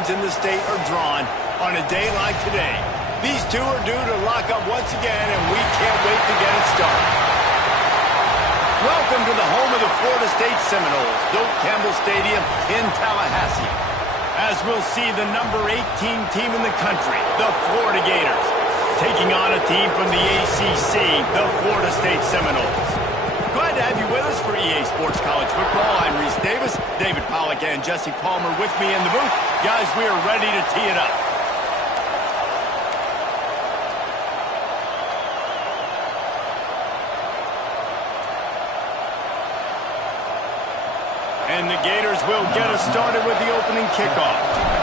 lines in the state are drawn on a day like today. These two are due to lock up once again, and we can't wait to get it started. Welcome to the home of the Florida State Seminoles, Doak Campbell Stadium in Tallahassee. As we'll see the number 18 team in the country, the Florida Gators, taking on a team from the ACC, the Florida State Seminoles. Glad to have you with us for EA Sports College Football. I'm Reese Davis, David Pollack and Jesse Palmer with me in the booth. Guys, we are ready to tee it up. And the Gators will get us started with the opening kickoff.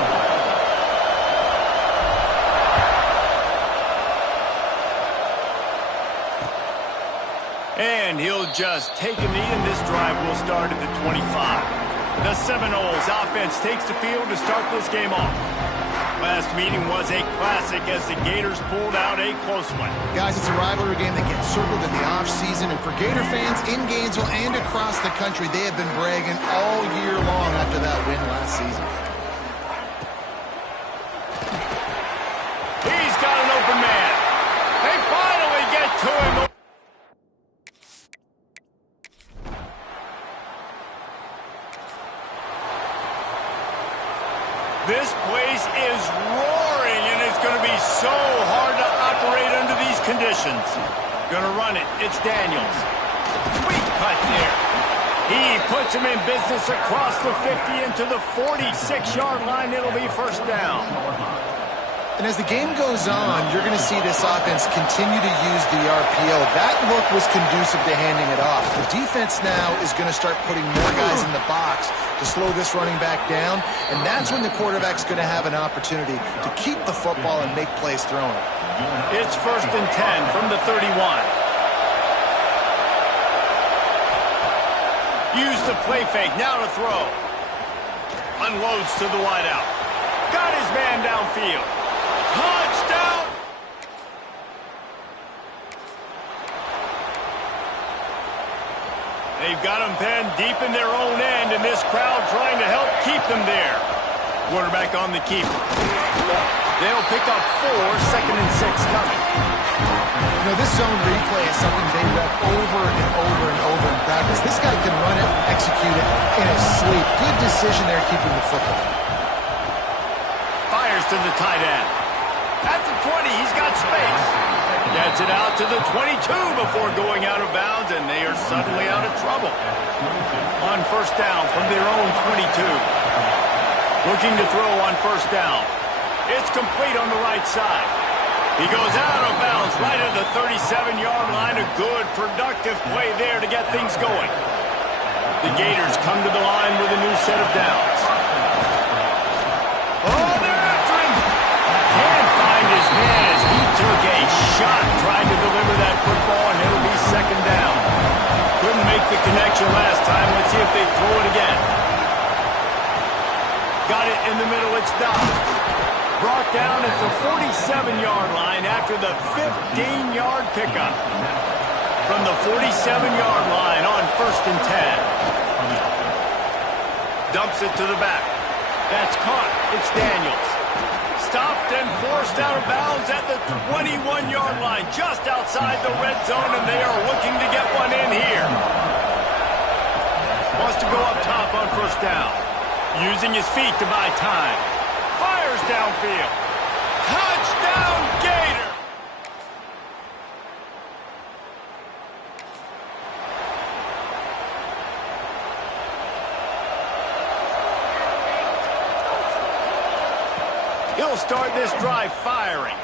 And he'll just take a knee, and this drive will start at the 25. The Seminoles offense takes the field to start this game off. Last meeting was a classic as the Gators pulled out a close one. Guys, it's a rivalry game that gets circled in the offseason, and for Gator fans in Gainesville and across the country, they have been bragging all year long after that win last season. He's got an open man. They finally get to him. This place is roaring, and it's going to be so hard to operate under these conditions. Going to run it. It's Daniels. Sweet cut there. He puts him in business across the 50 into the 46-yard line. It'll be first down. And as the game goes on, you're going to see this offense continue to use the RPO. That look was conducive to handing it off. The defense now is going to start putting more guys in the box to slow this running back down, and that's when the quarterback's going to have an opportunity to keep the football and make plays throwing it. It's 1st and 10 from the 31. Use the play fake, now to throw. Unloads to the wideout. Got his man downfield. Touchdown! They've got them penned deep in their own end, and this crowd trying to help keep them there. Quarterback on the keeper. They'll pick up 4, 2nd and 6 coming. You know, this zone replay is something they rep over and over and over in practice. This guy can run it and execute it in his sleep. Good decision there keeping the football. Fires to the tight end. At the 20, he's got space. Gets it out to the 22 before going out of bounds, and they are suddenly out of trouble. On first down from their own 22. Looking to throw on first down. It's complete on the right side. He goes out of bounds right at the 37-yard line. A good, productive play there to get things going. The Gators come to the line with a new set of downs. Oh, they're after him. Can't find his man as he took a shot trying to deliver that football, and it'll be 2nd down. Couldn't make the connection last time. Let's see if they throw it again. Got it in the middle. It's Dobbs. Brought down at the 47-yard line after the 15-yard pickup. From the 47-yard line on 1st and 10. Dumps it to the back. That's caught. It's Daniels. Stopped and forced out of bounds at the 21-yard line, just outside the red zone, and they are looking to get one in here. Wants to go up top on first down. Using his feet to buy time. Fires downfield. Touchdown, Gator! He'll start this drive firing.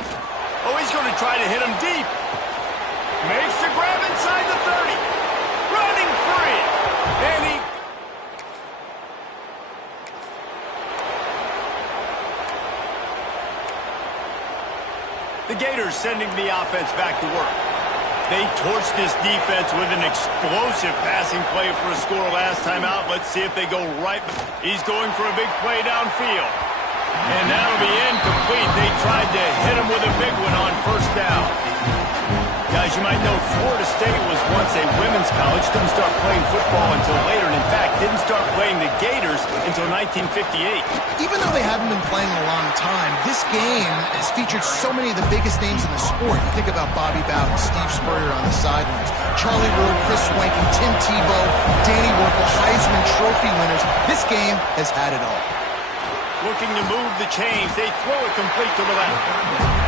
Oh, he's going to try to hit him deep. Makes the grab inside the 30. Running free. And he... The Gators sending the offense back to work. They torched this defense with an explosive passing play for a score last time out. Let's see if they go right. He's going for a big play downfield. And that'll be incomplete. They tried to hit him with a big one on first down. Got As you might know, Florida State was once a women's college, didn't start playing football until later, and in fact, didn't start playing the Gators until 1958. Even though they haven't been playing in a long time, this game has featured so many of the biggest names in the sport. You think about Bobby Bowden, Steve Spurrier on the sidelines, Charlie Ward, Chris Swankin, Tim Tebow, Danny Wuerffel, Heisman Trophy winners. This game has had it all. Looking to move the chains. They throw it complete to the left.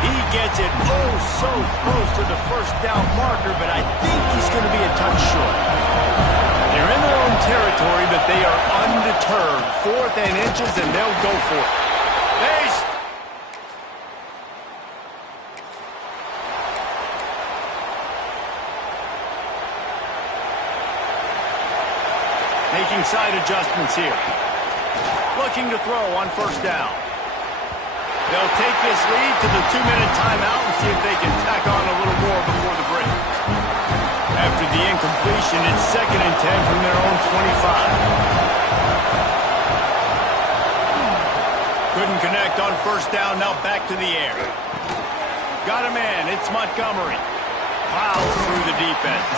He gets it oh so close to the first down marker, but I think he's going to be a touch short. They're in their own territory, but they are undeterred. 4th and inches, and they'll go for it. Making side adjustments here. Looking to throw on first down. They'll take this lead to the 2-minute timeout and see if they can tack on a little more before the break. After the incompletion, it's 2nd and 10 from their own 25. Couldn't connect on first down, now back to the air. Got a man, it's Montgomery. Plows through the defense.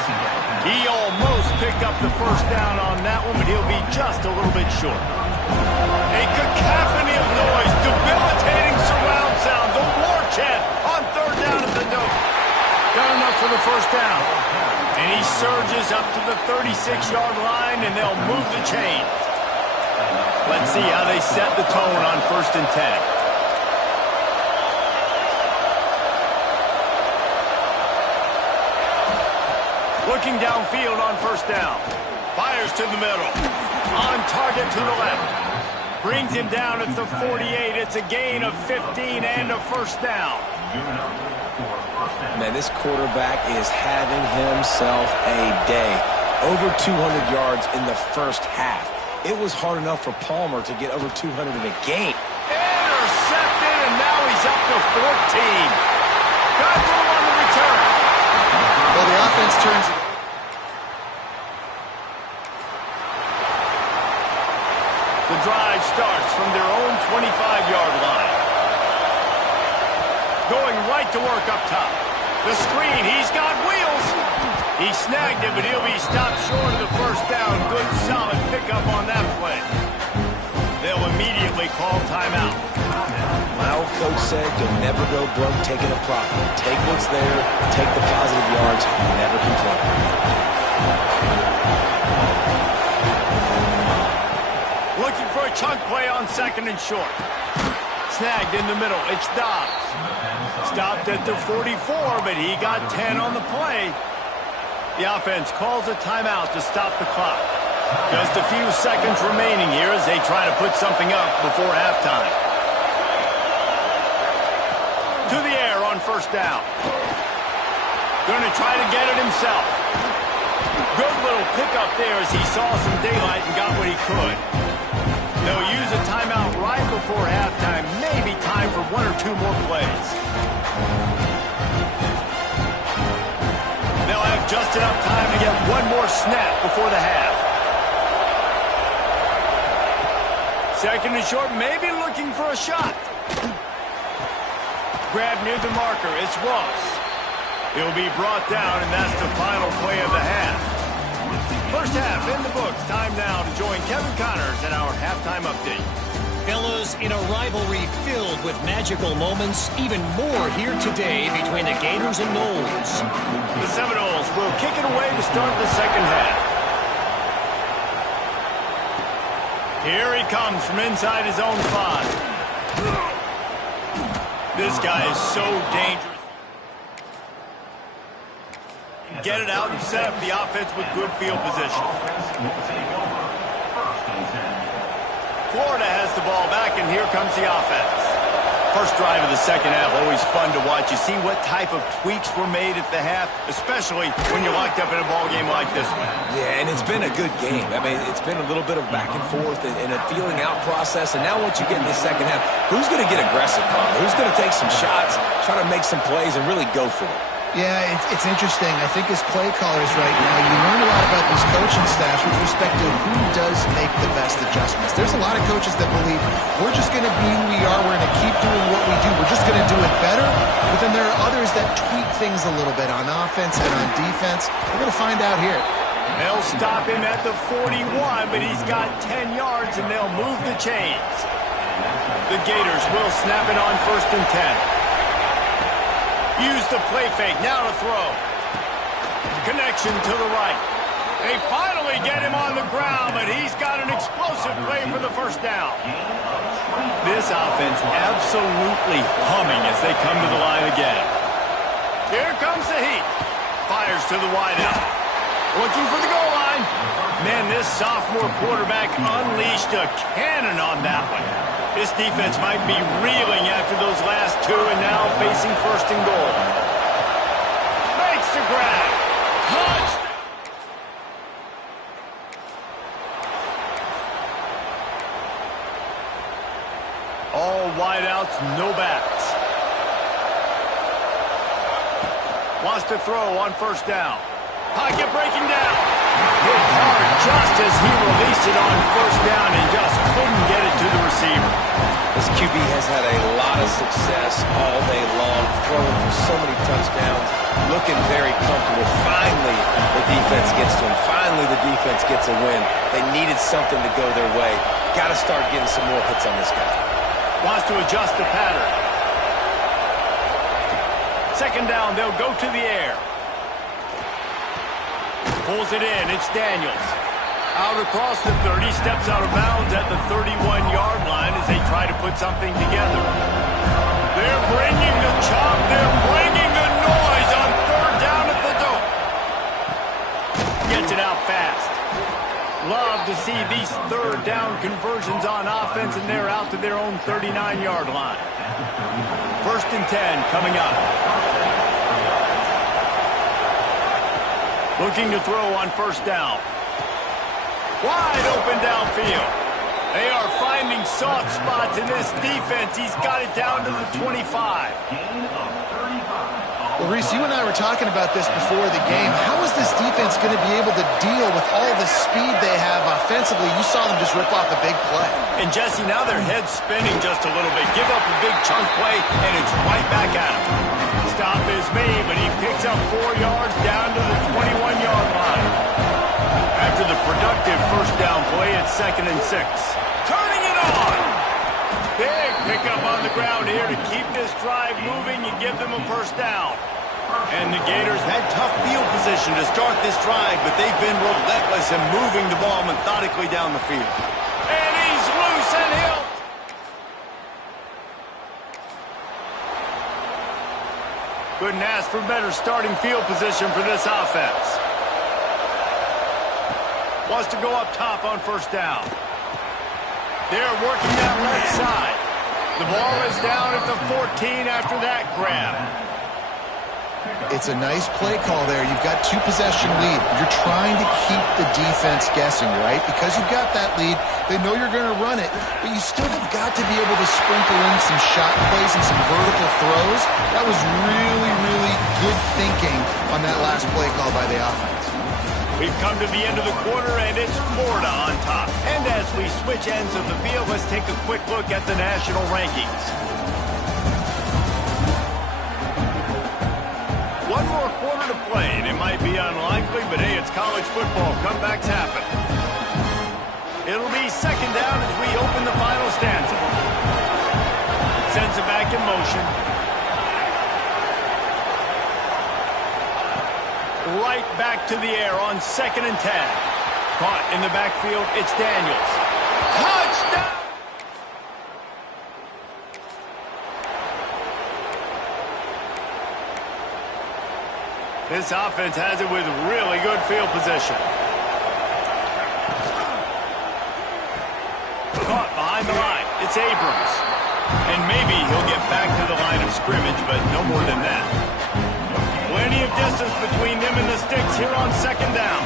He almost picked up the first down on that one, but he'll be just a little bit short. A cacophony of noise, debilitating surround sound, the war chant on 3rd down at the dope. Got enough for the first down. And he surges up to the 36-yard line, and they'll move the chains. Let's see how they set the tone on 1st and 10. Looking downfield on first down. Fires to the middle. On target to the left. Brings him down at the 48. It's a gain of 15 and a first down. Man, this quarterback is having himself a day. Over 200 yards in the first half. It was hard enough for Palmer to get over 200 in a game. Intercepted, and now he's up to 14. Got to him on the return. Well, the offense turns it. The drive starts from their own 25-yard line. Going right to work up top. The screen, he's got wheels. He snagged it, but he'll be stopped short of the first down. Good, solid pickup on that play. They'll immediately call timeout. My old coach said you'll never go broke taking a profit. Take what's there, take the positive yards, and never complain. Looking for a chunk play on 2nd and short. Snagged in the middle. It's Dobbs. Stopped at the 44, but he got 10 on the play. The offense calls a timeout to stop the clock. Just a few seconds remaining here as they try to put something up before halftime. To the air on first down. Going to try to get it himself. Good little pickup there as he saw some daylight and got what he could. They'll use a timeout right before halftime. Maybe time for 1 or 2 more plays. They'll have just enough time to get 1 more snap before the half. 2nd and short, maybe looking for a shot. Grab near the marker. It's Ross. He'll be brought down, and that's the final play of the half. First half in the books. Time now to join Kevin Connors in our halftime update. Fellas, in a rivalry filled with magical moments, even more here today between the Gators and Noles. The Seminoles will kick it away to start the second half. Here he comes from inside his own 5. This guy is so dangerous. Get it out and set up the offense with good field position. Florida has the ball back, and here comes the offense. First drive of the second half, always fun to watch. You see what type of tweaks were made at the half, especially when you're locked up in a ball game like this one. Yeah, and it's been a good game. I mean, it's been a little bit of back and forth and a feeling out process. And now once you get in the second half, who's going to get aggressive, Palmer? Who's going to take some shots, try to make some plays, and really go for it? Yeah, it's interesting. I think as play callers right now, you learn a lot about these coaching staffs with respect to who does make the best adjustments. There's a lot of coaches that believe we're just going to be who we are. We're going to keep doing what we do. We're just going to do it better. But then there are others that tweak things a little bit on offense and on defense. We're going to find out here. They'll stop him at the 41, but he's got 10 yards, and they'll move the chains. The Gators will snap it on 1st and 10. Use the play fake, now to throw. Connection to the right. They finally get him on the ground, but he's got an explosive play for the 1st down. This offense absolutely humming as they come to the line again. Here comes the heat. Fires to the wideout. Looking for the goal line. Man, this sophomore quarterback unleashed a cannon on that one. This defense might be reeling after those last two and now facing 1st and goal. Makes the grab. Touchdown. All wideouts, no backs. Wants to throw on 1st down. Pocket breaking down. Hit hard just as he released it on 1st down and just couldn't get it to the receiver. This QB has had a lot of success all day long, throwing for so many touchdowns, looking very comfortable. Finally, the defense gets to him. Finally, the defense gets a win. They needed something to go their way. Got to start getting some more hits on this guy. Wants to adjust the pattern. 2nd down, they'll go to the air. Pulls it in, it's Daniels. Out across the 30, steps out of bounds at the 31-yard line as they try to put something together. They're bringing the chop, they're bringing the noise on 3rd down at the dome. Gets it out fast. Love to see these 3rd down conversions on offense, and they're out to their own 39-yard line. 1st and 10 coming up. Looking to throw on 1st down. Wide open downfield. They are finding soft spots in this defense. He's got it down to the 25. Well, Reese, you and I were talking about this before the game. How is this defense going to be able to deal with all the speed they have offensively? You saw them just rip off a big play. And, Jesse, now their head's spinning just a little bit. Give up a big chunk play, and it's right back at him. Stop is made, but he picks up 4 yards down to the 21-yard line. After the productive 1st down play, it's 2nd and 6. Turning it on! Big pickup on the ground here to keep this drive moving and give them a 1st down. And the Gators had tough field position to start this drive, but they've been relentless in moving the ball methodically down the field. And he's loose and he'll... Couldn't ask for better starting field position for this offense. Wants to go up top on 1st down. They're working that left side. The ball is down at the 14 after that grab. It's a nice play call there. You've got 2-possession lead. You're trying to keep the defense guessing, right? Because you've got that lead, they know you're going to run it, but you still have got to be able to sprinkle in some shot plays and some vertical throws. That was really, really good thinking on that last play call by the offense. We've come to the end of the quarter, and it's Florida on top. And as we switch ends of the field, let's take a quick look at the national rankings. One more quarter to play, and it might be unlikely, but hey, it's college football. Comebacks happen. It'll be 2nd down as we open the final stanza. Sends it back in motion. Right back to the air on 2nd and 10. Caught in the backfield, it's Daniels. Touchdown! This offense has it with really good field position. Caught behind the line, it's Abrams. And maybe he'll get back to the line of scrimmage, but no more than that. Plenty of distance between them and the sticks here on 2nd down.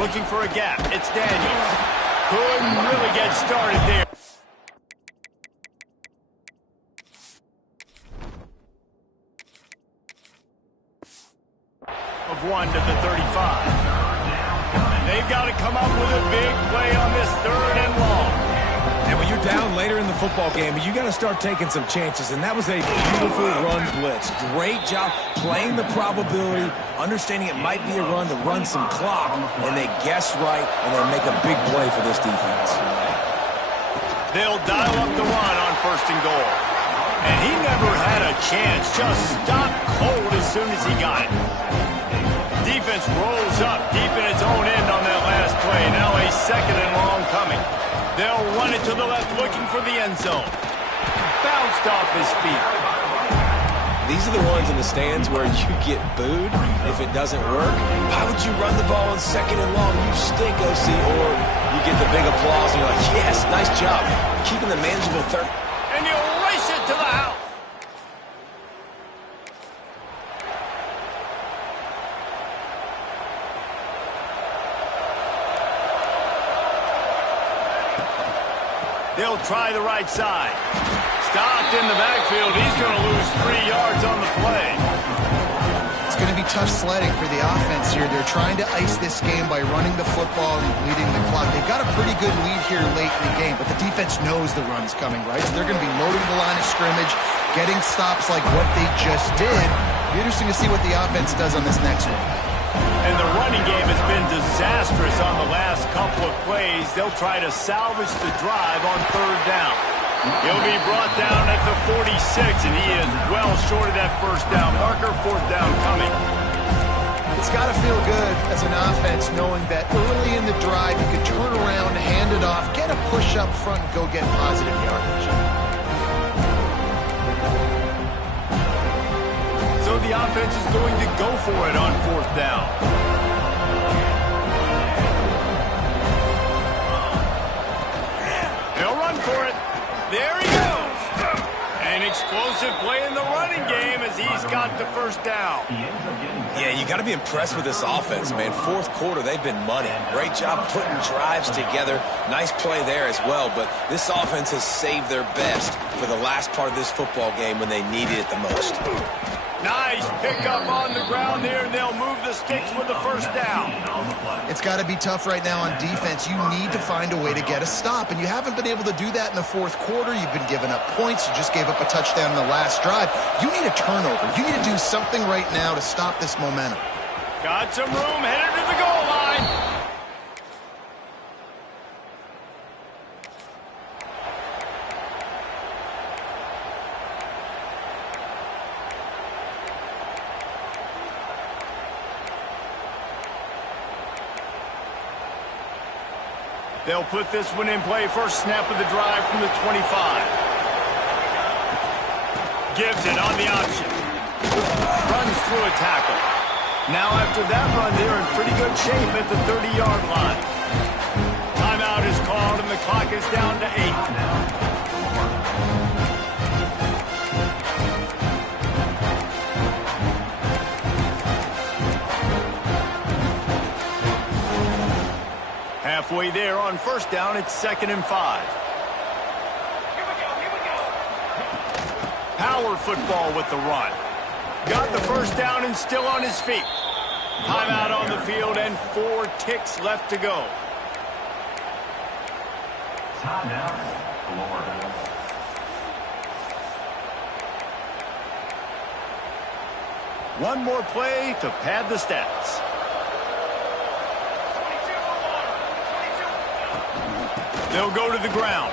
Looking for a gap. It's Daniels. Couldn't really get started there. 1 to the 35. They've got to come up with a big play on this 3rd and long. And when you're down later in the football game, you got to start taking some chances. And that was a beautiful run blitz. Great job playing the probability, understanding it might be a run to run some clock, and they guess right, and they make a big play for this defense. They'll dial up the run on 1st and goal. And he never had a chance. Just stopped cold as soon as he got it. Defense rolls up deep in its own end on that last play. Now a 2nd and long coming. They'll run it to the left looking for the end zone. Bounced off his feet. These are the ones in the stands where you get booed if it doesn't work. Why would you run the ball on 2nd and long? You stink, OC. Or you get the big applause and you're like, yes, nice job. Keeping the manageable 3rd. And you'll race it to the house. They'll try the right side. Stopped in the backfield. He's going to lose 3 yards on the play. It's going to be tough sledding for the offense here. They're trying to ice this game by running the football and leading the clock. They've got a pretty good lead here late in the game, but the defense knows the run's coming, right? So they're going to be loading the line of scrimmage, getting stops like what they just did. It'll be interesting to see what the offense does on this next one. And the running game has been disastrous on the last couple of plays. They'll try to salvage the drive on 3rd down. He'll be brought down at the 46, and he is well short of that 1st down marker. 4th down coming. It's got to feel good as an offense knowing that early in the drive you can turn around, hand it off, get a push up front, and go get positive yardage. So the offense is going to go for it on 4th down. He'll run for it. There he goes. An explosive play in the running game as he's got the 1st down. Yeah, you got to be impressed with this offense, man. 4th quarter, they've been money. Great job putting drives together. Nice play there as well, but this offense has saved their best for the last part of this football game when they needed it the most. Nice pickup on the ground there, and they'll move the sticks with the 1st down. It's got to be tough right now on defense. You need to find a way to get a stop, and you haven't been able to do that in the 4th quarter. You've been giving up points. You just gave up a touchdown in the last drive. You need a turnover. You need to do something right now to stop this momentum. Got some room, headed to the goal line. They'll put this one in play. 1st snap of the drive from the 25. Gives it on the option. Runs through a tackle. Now after that run, they're in pretty good shape at the 30-yard line. Timeout is called, and the clock is down to 8. Halfway there on 1st down, it's 2nd and 5. Power football with the run. Got the 1st down and still on his feet. Timeout on the field and 4 ticks left to go. One more play to pad the stats. They'll go to the ground.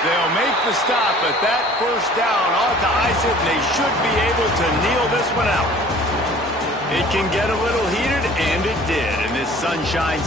They'll make the stop, but that 1st down ought to ice it, and they should be able to kneel this one out. It can get a little heated, and it did, in this sunshine.